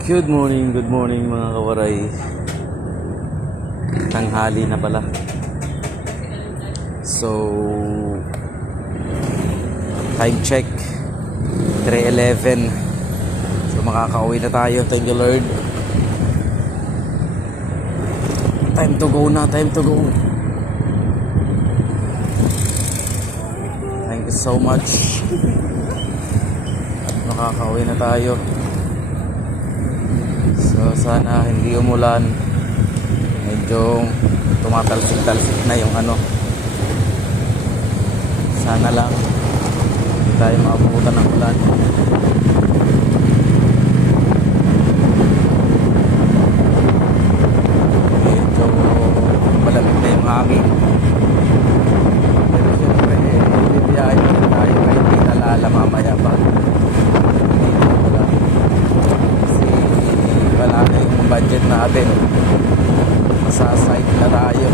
Good morning mga kawaray. Tanghali na pala. So, time check 3:11. So makakauwi na tayo. Thank you Lord. Time to go na, time to go. Thank you so much. At makakauwi na tayo. So sana hindi umulan. Medyo tumatalsik-talsik na yung ano. Sana lang hindi tayo maabutan ng ulan. Medyo malamig na yung hangin. Pero siyempre bibiyahin na rin tayo kahit hindi nalala mamaya pa. Wala na yung budget natin, masasite na tayo,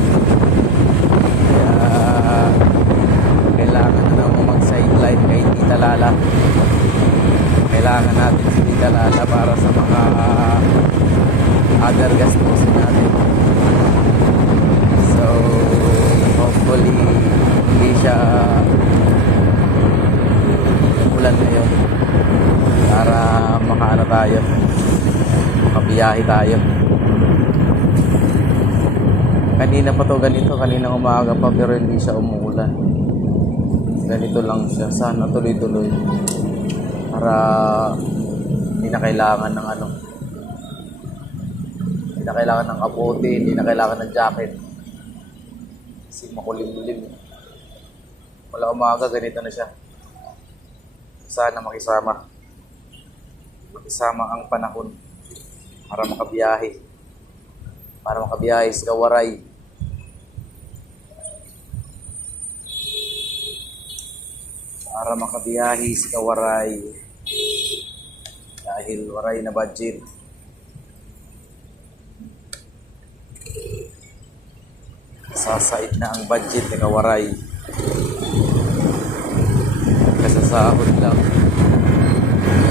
kaya kailangan na naman mag-sideline kay Tita Lala. Kailangan natin si Tita Lala para sa mga other gastusin natin. So hopefully hindi siya ulan ngayon para makaano tayo, makabiyahe tayo. Kanina pa to ganito, kanina umaga pa, pero hindi siya umuulan. Ganito lang siya. Sana tuloy-tuloy para hindi na kailangan ng ano, hindi na kailangan ng kapote, hindi na kailangan ng jacket kasi makulim-lim. Wala umaga, ganito na siya. Sana makisama ang panahon para makabiyahe sa Kawaray. Dahil waray na budget. Sasait na ang budget ni Kawaray.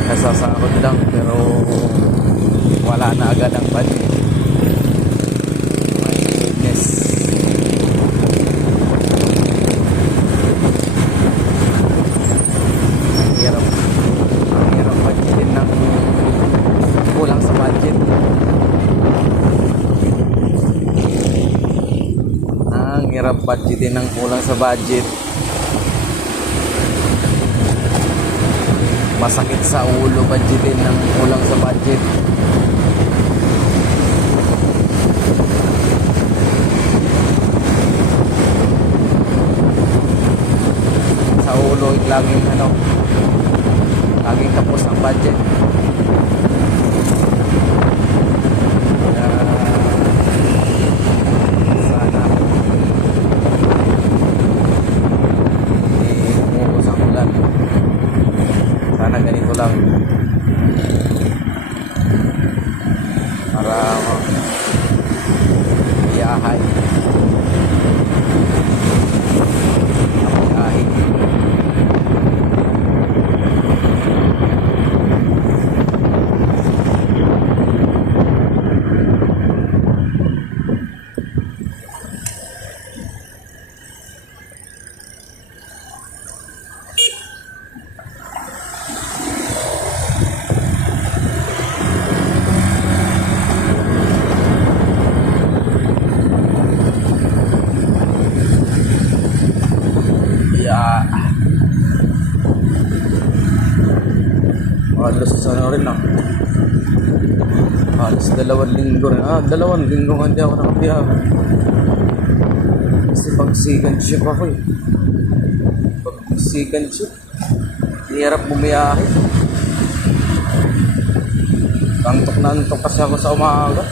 Kasasahod lang pero wala na agad ang budget. My goodness. Ang hirap budgetin ng kulang sa budget. Ang hirap budgetin ng kulang sa budget. Masakit sa ulo budgetin ng kulang sa budget. Sa ulo laging tapos ang budget. Sana umubos ang ulan. Sana ganito lang para biyahay. Halos ano rin na. Halos 2 linggo rin. 2 linggo hindi ako nakabiyahe. Kasi pag second shift ako eh. Pag second shift, hirap bumiyahe. Antok na antok kasi ako sa umaga.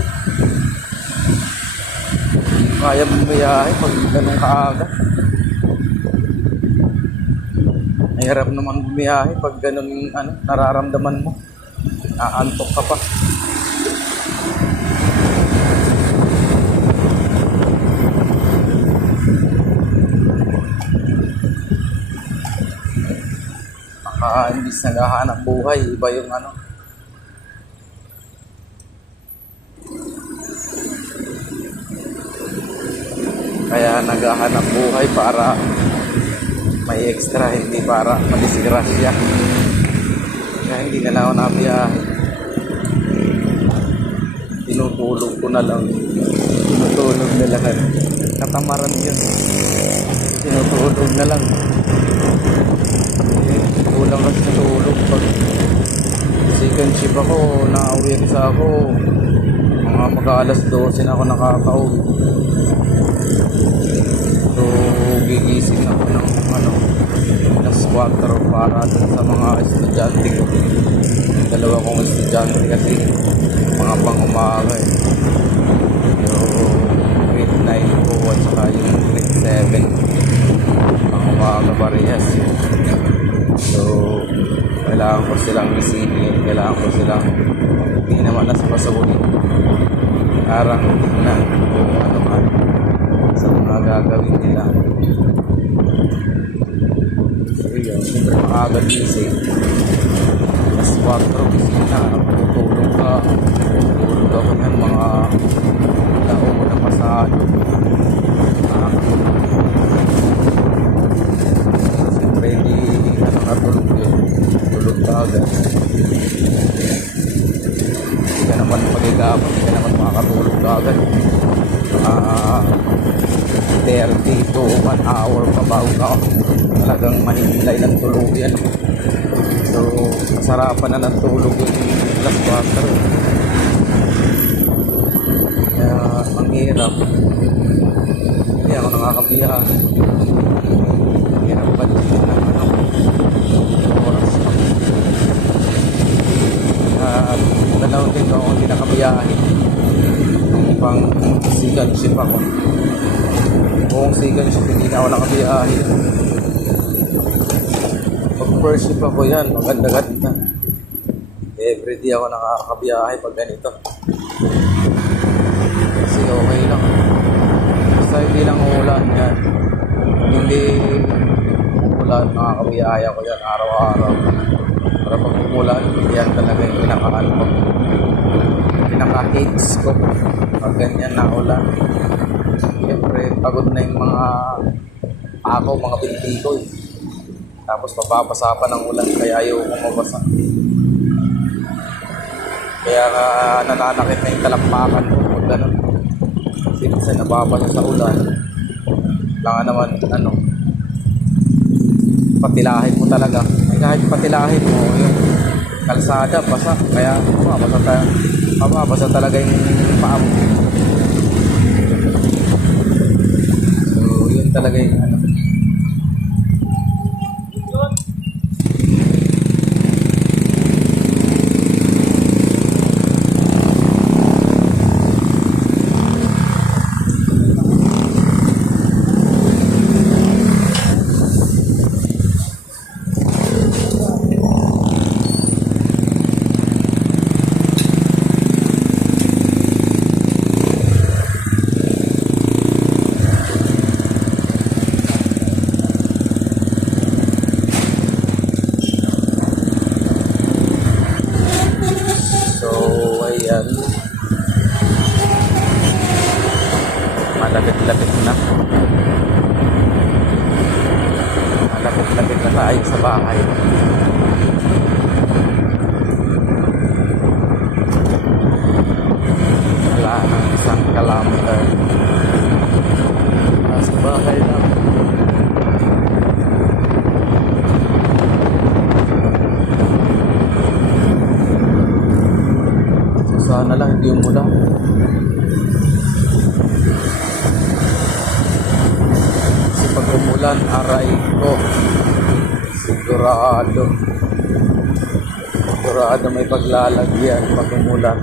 Hindi kaya bumiyahe pag ganun kaaga. Hirap naman bumiyahe pag ganun nararamdaman mo. Naantok ka pa. Imbis naghahanap buhay, iba yung Kaya naghahanap buhay para may extra, hindi para madisgrasya. Kaya hindi na lang ako nabiyahe. Tinutulog ko na lang. Tinutulog na lang. Katamaran yun. Tinutulog na lang. Kulang kasi natulog. Pag second shift ako, nauwi sa ako. Mga mag-aalas 12 na ako nakaka-uwi. So, gigising ako ng alas 4 para dun sa mga estudyante ko. Yung dalawa kong estudyante kasi mga pang-umaga eh. Yung grade 9 ko at saka yung grade 7 pang-umaga parehas. So, kailangan ko silang isipin, kailangan ko silang hindi naman nasipasulit. Parang na kung ano man sa mga gagawin nila. So yun, siyempre maaga gising. Alas 4 gising na, tutulog ka. Tutulog ako ng mga taon na pasado. Siyempre hindi natulog yun. Tulog ka agad. Hindi ka naman magigabang, hindi ka naman makakatulog ka agad. 30 to 1 hour pa bago ka talagang mahihilay ng tulog yan. So, sarapan na ng tulog yung alas 4. Kaya, ang hirap. Hindi ako nakakabiyahe. Ang hirap pa din ng oras pa. At dalawang din ako hindi nakabiyahe. Pang second shift ako. Kung second shift hindi na ako nakabiyahe. Pag first shift ako yan, maganda-ganda. Everyday ako nakakabiyahe pag ganito. Kasi okay lang. Basta hindi lang ulan yan. Hindi ulan, nakakabiyahe ako yan araw-araw. Para pag umulan, yan talaga yung pinaka-hates ko. Pag ganyan na ulan. Siyempre, pagod na yung mga mga binti ko eh. Tapos mapapasa pa ng ulan, kaya ayaw kong mabasa. Kaya nananakit na yung talampakan ko pag gano'n. Kasi minsan nababasa sa ulan. Kailangan naman, patilahin mo talaga. Kahit patilahin mo, yung kalsada, basa. Kaya mababasa talaga yung paa mo. So, yun talaga yung malapit-lapit na. Malapit-lapit na tayo sa bahay. Wala nang 1 kilometer. Nasa bahay lang. So, sana lang hindi umulan. Pag umulan, aray ko, sigurado may paglalagyan pag umulan.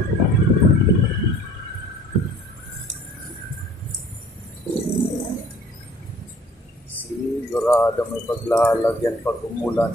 Sigurado may paglalagyan pag umulan.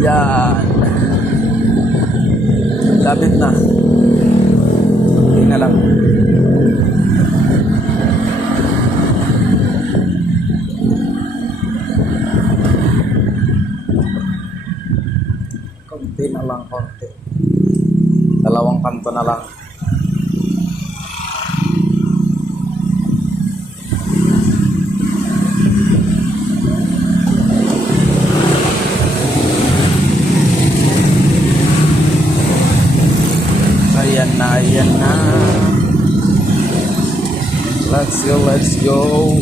Yan. Lapit na. Hindi na lang. Konti na lang, konti. Dalawang kanto na lang. Ayan na, ayan na. Let's go, let's go.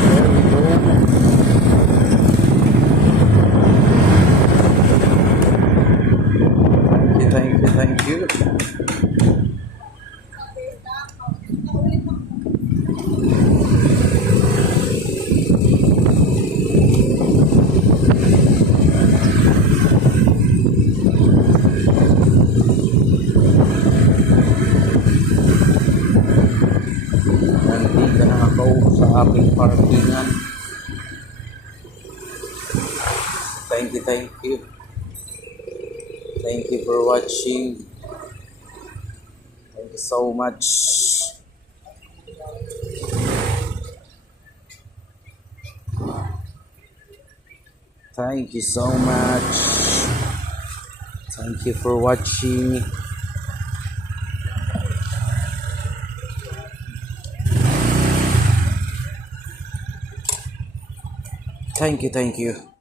There we go. Thank you, thank you, thank you. Nandito na ako sa aking parkingan. Thank you, thank you. Thank you for watching. Thank you so much. Thank you so much. Thank you for watching. Thank you, thank you.